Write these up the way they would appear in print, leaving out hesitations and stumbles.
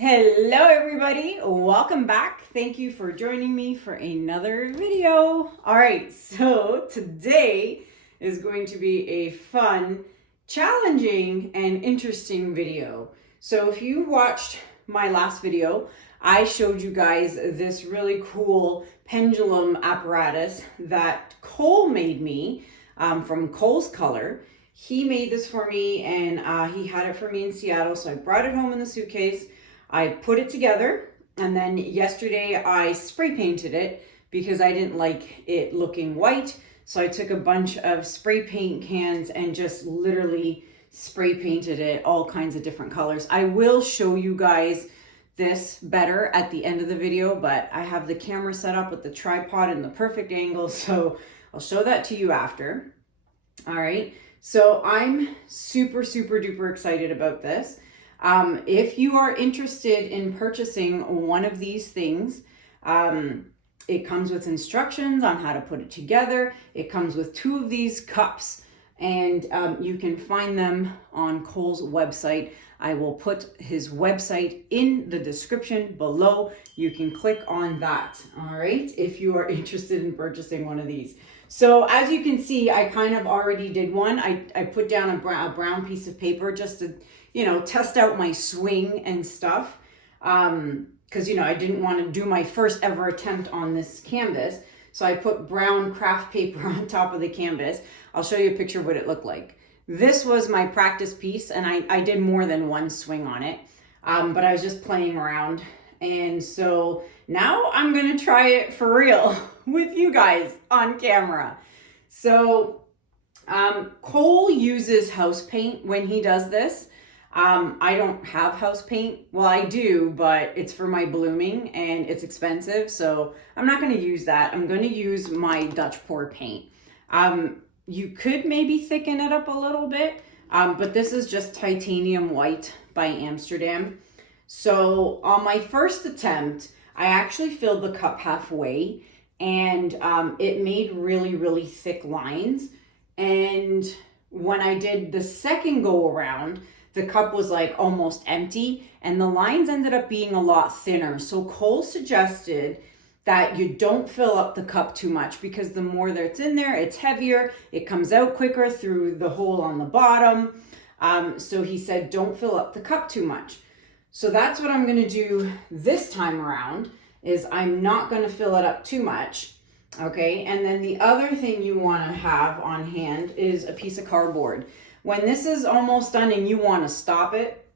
Hello everybody, welcome back. Thank you for joining me for another video. All right, so today is going to be a fun, challenging, and interesting video. So if you watched my last video, I showed you guys this really cool pendulum apparatus that Cole made me from Cole's Color. He made this for me and he had it for me in Seattle, so I brought it home in the suitcase. I put it together, and then yesterday I spray painted it because I didn't like it looking white. So I took a bunch of spray paint cans and just literally spray painted it all kinds of different colors. I will show you guys this better at the end of the video, but I have the camera set up with the tripod in the perfect angle, so I'll show that to you after. All right, so I'm super duper excited about this. If you are interested in purchasing one of these things, it comes with instructions on how to put it together. It comes with 2 of these cups, and you can find them on Cole's website. I will put his website in the description below. You can click on that, all right, if you are interested in purchasing one of these. So as you can see, I kind of already did one. I put down a brown piece of paper just to, you know, test out my swing and stuff. Because, you know, I didn't want to do my first ever attempt on this canvas. So I put brown craft paper on top of the canvas. I'll show you a picture of what it looked like. This was my practice piece, and I did more than one swing on it. But I was just playing around. And so now I'm going to try it for real with you guys on camera. So Cole uses house paint when he does this. I don't have house paint. Well, I do, but it's for my blooming and it's expensive. So I'm not going to use that. I'm going to use my Dutch pour paint. You could maybe thicken it up a little bit, but this is just titanium white by Amsterdam. So on my first attempt, I actually filled the cup halfway, and it made really thick lines. And when I did the second go around, the cup was like almost empty, and the lines ended up being a lot thinner. So Cole suggested that you don't fill up the cup too much, because the more that's in there, it's heavier, it comes out quicker through the hole on the bottom. So he said, don't fill up the cup too much. So that's what I'm going to do this time around, is I'm not going to fill it up too much. Okay, and then the other thing you want to have on hand is a piece of cardboard. When this is almost done and you want to stop it,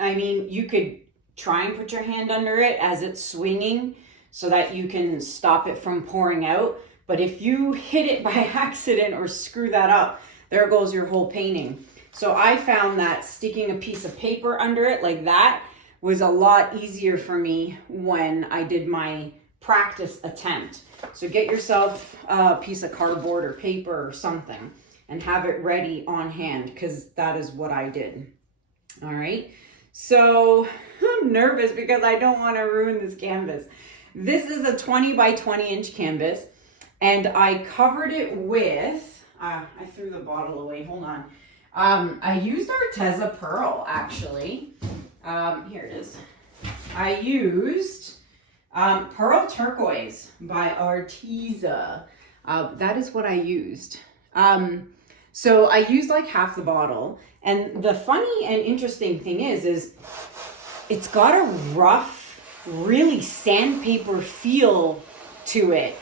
I mean, you could try and put your hand under it as it's swinging so that you can stop it from pouring out. But if you hit it by accident or screw that up, there goes your whole painting. So I found that sticking a piece of paper under it like that was a lot easier for me when I did my practice attempt. So get yourself a piece of cardboard or paper or something and have it ready on hand, because that is what I did. All right, so I'm nervous because I don't want to ruin this canvas. This is a 20 by 20 inch canvas, and I covered it with, I threw the bottle away, hold on. I used Arteza Pearl, actually. Here it is. I used Pearl Turquoise by Arteza. That is what I used. So I used like half the bottle. And the funny and interesting thing is it's got a rough, really sandpaper feel to it,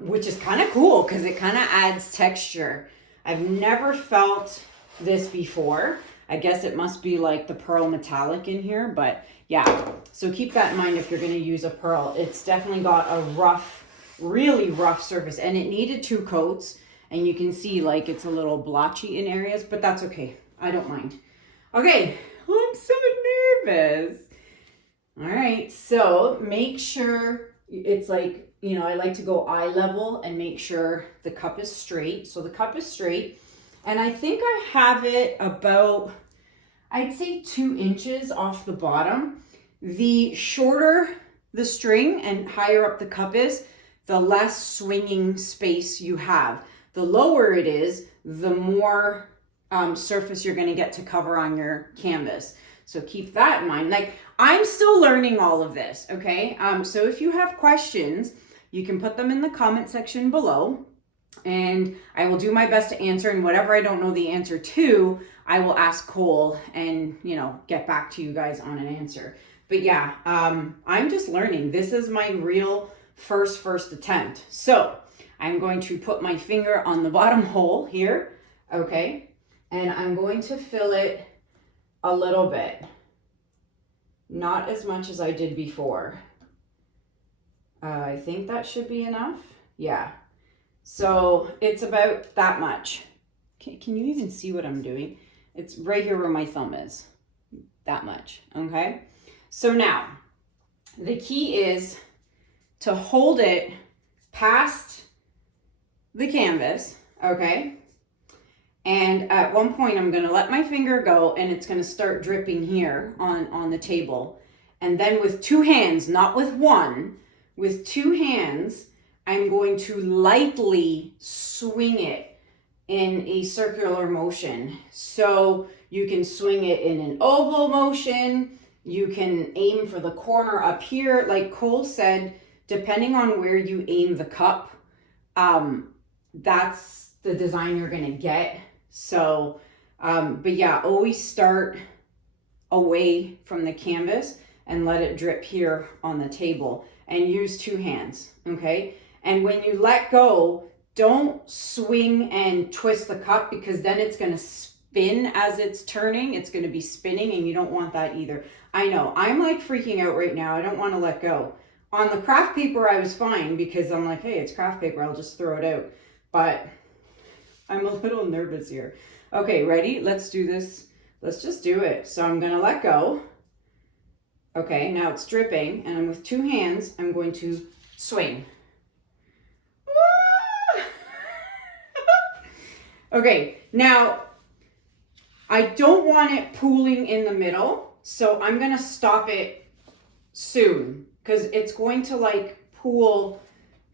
which is kind of cool because it kind of adds texture. I've never felt this before. I guess it must be like the pearl metallic in here, but yeah. So keep that in mind if you're going to use a pearl. It's definitely got a rough, really rough surface, and it needed 2 coats. And you can see like it's a little blotchy in areas, but that's okay. I don't mind. Okay, I'm so nervous. All right, so make sure it's like, you know, I like to go eye level and make sure the cup is straight. So the cup is straight. And I think I have it about, I'd say 2 inches off the bottom. The shorter the string and higher up the cup is, the less swinging space you have. The lower it is, the more surface you're going to get to cover on your canvas. So keep that in mind. Like, I'm still learning all of this, okay? So if you have questions, you can put them in the comment section below, and I will do my best to answer. And whatever I don't know the answer to, I will ask Cole and, you know, get back to you guys on an answer. But yeah, I'm just learning. This is my real first attempt. So I'm going to put my finger on the bottom hole here, okay? And I'm going to fill it a little bit. Not as much as I did before. I think that should be enough. Yeah. So it's about that much. Can you even see what I'm doing? It's right here where my thumb is. That much, okay? So now, the key is to hold it past the canvas, okay? And at one point, I'm gonna let my finger go and it's gonna start dripping here on the table. And then with two hands, not with one, with two hands, I'm going to lightly swing it in a circular motion. So you can swing it in an oval motion. You can aim for the corner up here. Like Cole said, depending on where you aim the cup, that's the design you're gonna get. So, but yeah, always start away from the canvas and let it drip here on the table, and use two hands, okay? And when you let go, don't swing and twist the cup, because then it's gonna spin as it's turning. It's gonna be spinning, and you don't want that either. I know, I'm like freaking out right now. I don't wanna let go. On the craft paper, I was fine because I'm like, hey, it's craft paper, I'll just throw it out. But I'm a little nervous here. Okay, ready? Let's do this. Let's just do it. So I'm gonna let go. Okay, now it's dripping, and I'm with two hands, I'm going to swing. Okay, now I don't want it pooling in the middle, so I'm gonna stop it soon, because it's going to like pool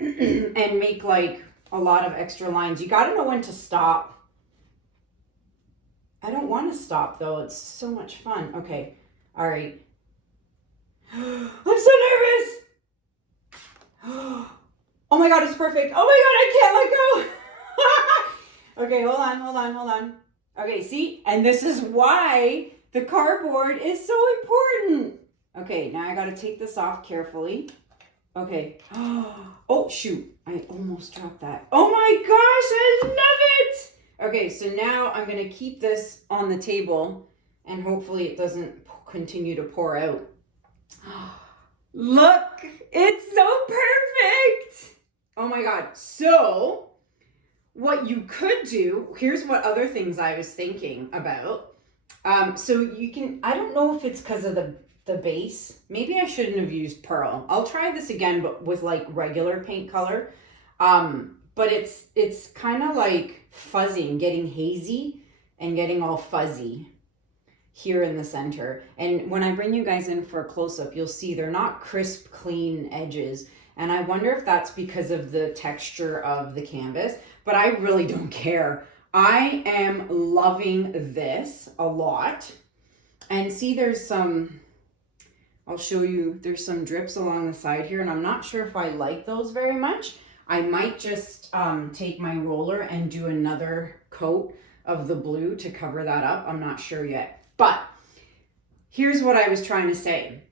and make like a lot of extra lines. You gotta know when to stop. I don't want to stop though, it's so much fun. Okay, all right. I'm so nervous. Oh my God, it's perfect. Oh my God, I can't let go. Okay, hold on. Okay, see? And this is why the cardboard is so important. Okay, now I gotta take this off carefully. Okay. Oh, shoot. I almost dropped that. Oh my gosh, I love it. Okay, so now I'm gonna keep this on the table, and hopefully it doesn't continue to pour out. Look, it's so perfect. Oh my God. So what you could do, here's what other things I was thinking about. So you can, I don't know if it's because of the base. Maybe I shouldn't have used pearl. I'll try this again, but with like regular paint color. But it's kind of like fuzzing, getting hazy and getting all fuzzy here in the center. And when I bring you guys in for a close-up, you'll see they're not crisp, clean edges. And I wonder if that's because of the texture of the canvas, but I really don't care. I am loving this a lot. And see, there's some, I'll show you, there's some drips along the side here, and I'm not sure if I like those very much. I might just take my roller and do another coat of the blue to cover that up. I'm not sure yet. But here's what I was trying to say.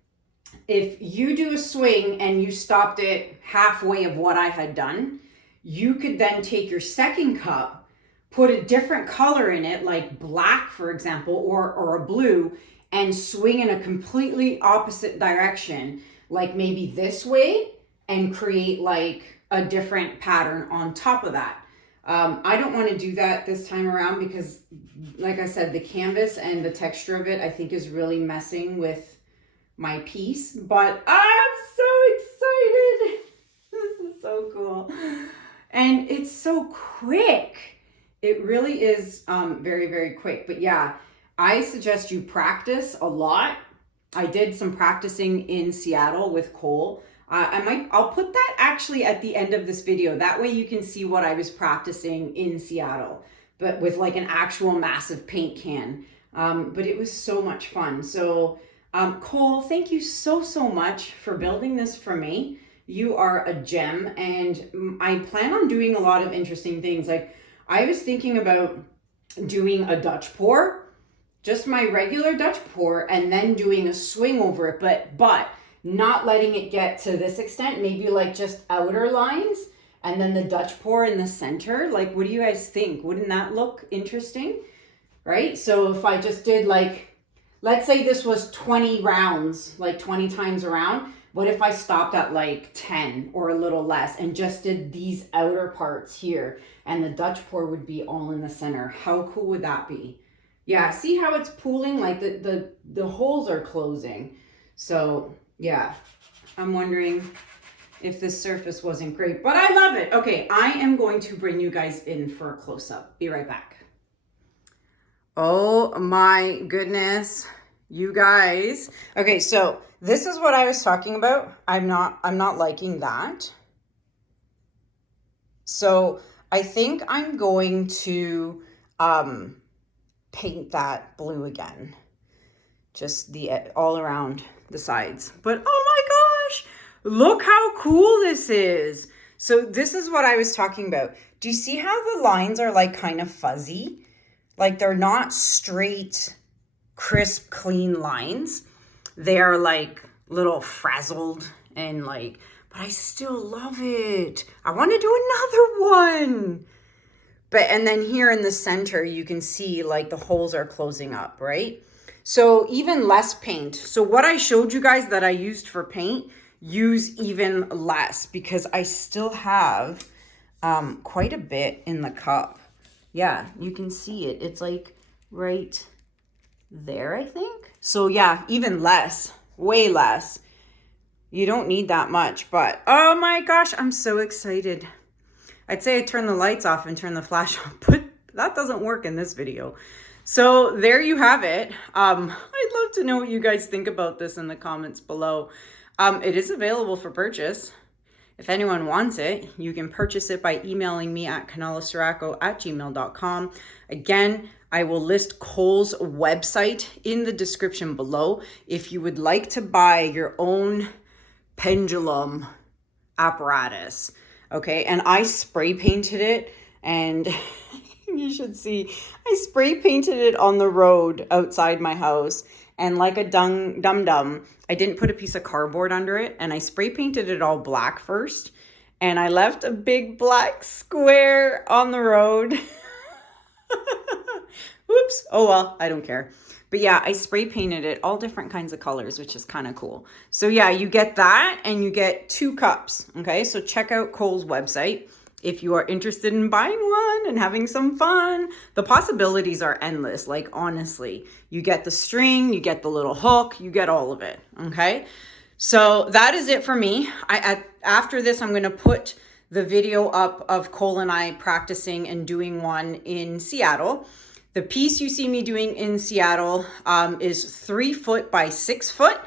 If you do a swing and you stopped it halfway of what I had done, you could then take your second cup, put a different color in it, like black, for example, or a blue, and swing in a completely opposite direction, like maybe this way, and create like a different pattern on top of that. I don't want to do that this time around because, like I said, the canvas and the texture of it, I think, is really messing with my piece. But I'm so excited. This is so cool. And it's so quick. It really is very, very quick. But yeah, I suggest you practice a lot. I did some practicing in Seattle with Cole. I'll put that actually at the end of this video. That way you can see what I was practicing in Seattle, but with like an actual massive paint can. but it was so much fun. So Cole, thank you so much for building this for me. You are a gem, and I plan on doing a lot of interesting things. Like I was thinking about doing a Dutch pour, just my regular Dutch pour, and then doing a swing over it, but not letting it get to this extent, maybe like just outer lines and then the Dutch pour in the center. Like, what do you guys think? Wouldn't that look interesting? Right? So if I just did like, let's say this was 20 rounds, like 20 times around. What if I stopped at like 10 or a little less and just did these outer parts here, and the Dutch pour would be all in the center? How cool would that be? Yeah, see how it's pooling? Like the holes are closing. So yeah, I'm wondering if this surface wasn't great, but I love it. Okay, I am going to bring you guys in for a close-up. Be right back. Oh my goodness, you guys. Okay, so this is what I was talking about. I'm not liking that. So I think I'm going to paint that blue again. Just all around the sides. But oh my gosh, look how cool this is. So this is what I was talking about. Do you see how the lines are like kind of fuzzy? Like they're not straight, crisp, clean lines. They are like little frazzled and like, but I still love it. I want to do another one. And then here in the center, you can see like the holes are closing up, right? So even less paint. So what I showed you guys that I used for paint, use even less, because I still have quite a bit in the cup. Yeah, you can see it. It's like right there, I think. So yeah, even less, way less. You don't need that much, but oh my gosh, I'm so excited. I'd say I turn the lights off and turn the flash on, but that doesn't work in this video. So there you have it. I'd love to know what you guys think about this in the comments below. It is available for purchase. If anyone wants it, you can purchase it by emailing me at kanellaciraco@gmail.com. Again, I will list Cole's website in the description below if you would like to buy your own pendulum apparatus. Okay, and I spray painted it, and you should see, I spray painted it on the road outside my house, and like a dum-dum, I didn't put a piece of cardboard under it, and I spray painted it all black first, and I left a big black square on the road. Oops, oh well, I don't care. But yeah, I spray painted it all different kinds of colors, which is kind of cool. So yeah, you get that and you get 2 cups. Okay, so check out Cole's website if you are interested in buying one and having some fun. The possibilities are endless, like honestly. You get the string, you get the little hook, you get all of it, okay? So that is it for me. After this, I'm gonna put the video up of Cole and I practicing and doing one in Seattle. The piece you see me doing in Seattle is 3 foot by 6 foot,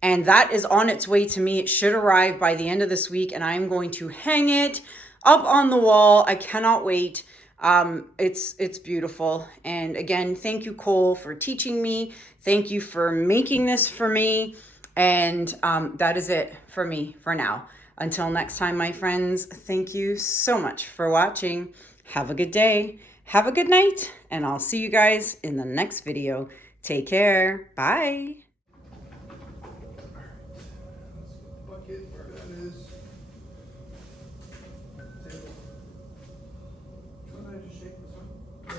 and that is on its way to me. It should arrive by the end of this week, and I'm going to hang it up on the wall. I cannot wait. It's beautiful. And again, thank you, Cole, for teaching me. Thank you for making this for me. And that is it for me for now. Until next time, my friends, thank you so much for watching. Have a good day. Have a good night, and I'll see you guys in the next video. Take care. Bye. Bucket, where that is. Table. Should I just shake this one? Yeah.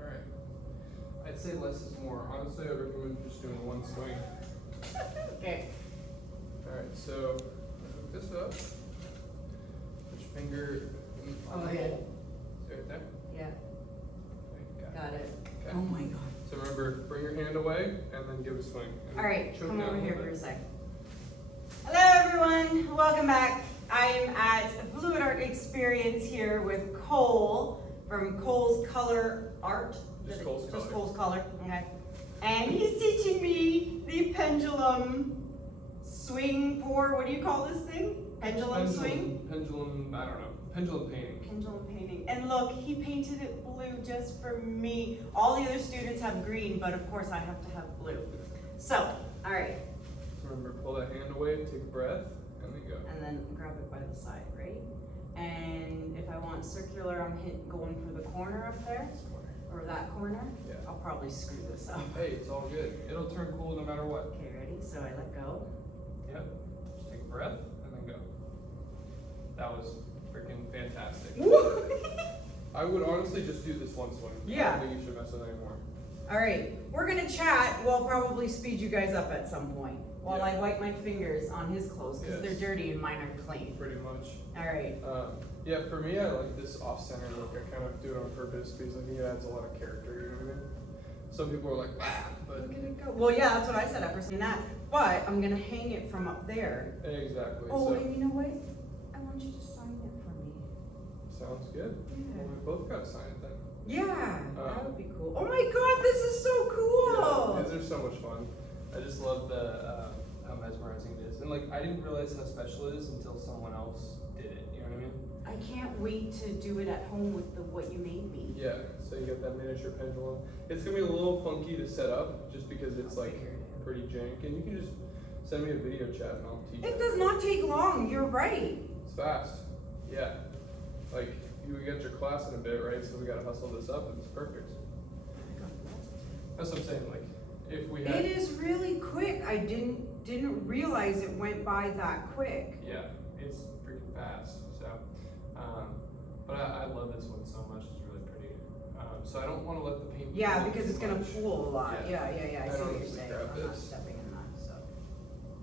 Alright. I'd say less is more. Honestly, I recommend just doing one swing. Okay. Alright, so hook this up. Put your finger on the hole. See right there? Yeah. Okay, Got it. Okay. Oh my God. So remember, bring your hand away and then give a swing. And All right, choke come down over a here little for a bit. sec. Hello everyone, welcome back. I'm at Fluid Art Experience here with Cole from Cole's Color Art. Just Cole's Just Color. Cole's Color, okay. And he's teaching me the pendulum swing pour. What do you call this thing? Pendulum swing? Pendulum, I don't know. Pendulum painting. pendulum painting. And look, he painted it blue just for me. All the other students have green, but of course I have to have blue. So, all right. So remember, pull that hand away, take a breath, and then go. And then grab it by the side, right? And if I want circular, I'm going for the corner up there, or that corner. Yeah. I'll probably screw this up. Hey, it's all good. It'll turn cool no matter what. Okay, ready? So I let go. Yep. Just take a breath and then go. That was freaking fantastic. I would honestly just do this one swing. Yeah. I don't think you should mess with it anymore. All right, we're gonna chat. We'll probably speed you guys up at some point while Yeah. I wipe my fingers on his clothes because Yes. they're dirty and mine are clean. Pretty much. All right. Yeah, for me, I like this off-center look. I kind of do it on purpose because I think it adds a lot of character, you know what I mean? Some people are like, ah, but... Look at it go. Well, yeah, that's what I said at first. And that, but I'm gonna hang it from up there. Exactly. Oh, so, and you know what? I want you to sign it for me. sounds good. Yeah. Well, we both got to sign it then. Yeah, that would be cool. Oh my God, this is so cool. Yeah, these are so much fun. I just love the how mesmerizing it is. And like, I didn't realize how special it is until someone else did it, you know what I mean? I can't wait to do it at home with the what you made me. Yeah, so you got that miniature pendulum. It's gonna be a little funky to set up just because it's like pretty jank, and you can just send me a video chat and I'll teach you. It does not take long, you're right. It's fast. Yeah. Like, you got your class in a bit, right? So we gotta hustle this up and it's perfect. That's what I'm saying, like, if we had... It is really quick. I didn't realize it went by that quick. Yeah, it's freaking fast, so. But I love this one so much, it's really pretty. So I don't want to let the paint Yeah, pool because it's too gonna much. pool a lot. Yeah. Yeah. I I see don't what you're usually saying. grab I'm not this. stepping in that, so.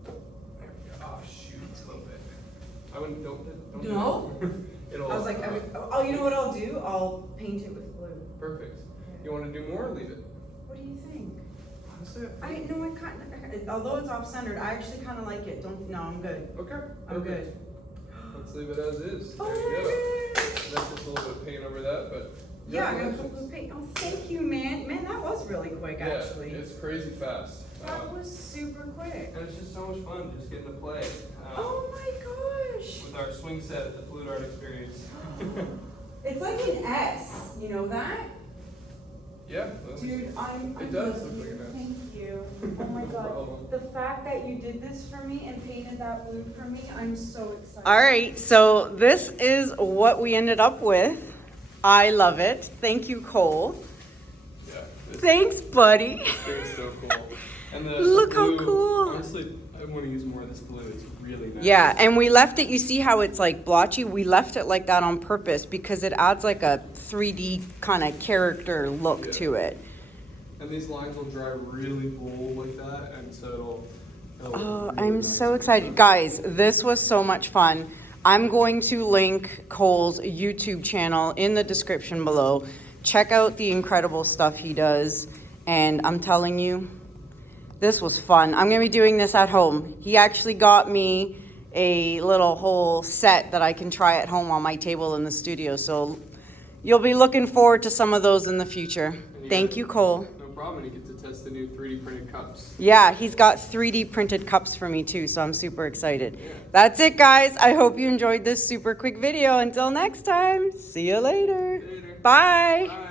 There we go. Oh shoot, it's a little bit. I wouldn't, don't No? do it. It'll, I was like, oh, you know what I'll do? I'll paint it with blue. perfect. You want to do more or leave it? What do you think? Honestly, I kind of, although it's off-centered, I actually kind of like it. No, I'm good. okay. I'm Perfect. good. Let's leave it as is. Oh There you my go. gosh. That's just a little bit of paint over that, but. Yeah, I'm gonna congratulations. put the paint. Oh, thank you, man. Man, that was really quick, actually. Yeah, it's crazy fast. That was super quick. And it's just so much fun just getting to play. Oh my gosh. With our swing set at the Fluid Art Experience. It's like an S, you know that? Yeah. Dude, I'm It does look like an S. Thank you. Oh my No God. problem. The fact that you did this for me and painted that blue for me, I'm so excited. All right, so this is what we ended up with. I love it. Thank you, Cole. Yeah. Thanks, buddy. This thing's so cool. And the Look how blue, cool. Honestly, I want to use more of this blue. It's really nice. Yeah, and we left it, you see how it's like blotchy? We left it like that on purpose because it adds like a 3D kind of character look Yeah. to it. And these lines will dry really bold like that, and so it'll Oh, really I'm nice so with excited. them. Guys, this was so much fun. I'm going to link Cole's YouTube channel in the description below. Check out the incredible stuff he does. And I'm telling you, this was fun. I'm going to be doing this at home. He actually got me a little whole set that I can try at home on my table in the studio. So you'll be looking forward to some of those in the future. Thank you, Cole. No problem. You get to test the new 3D printed cups. Yeah, he's got 3D printed cups for me too, so I'm super excited. Yeah. That's it, guys. I hope you enjoyed this super quick video. Until next time, see you later. Later. Bye. Bye.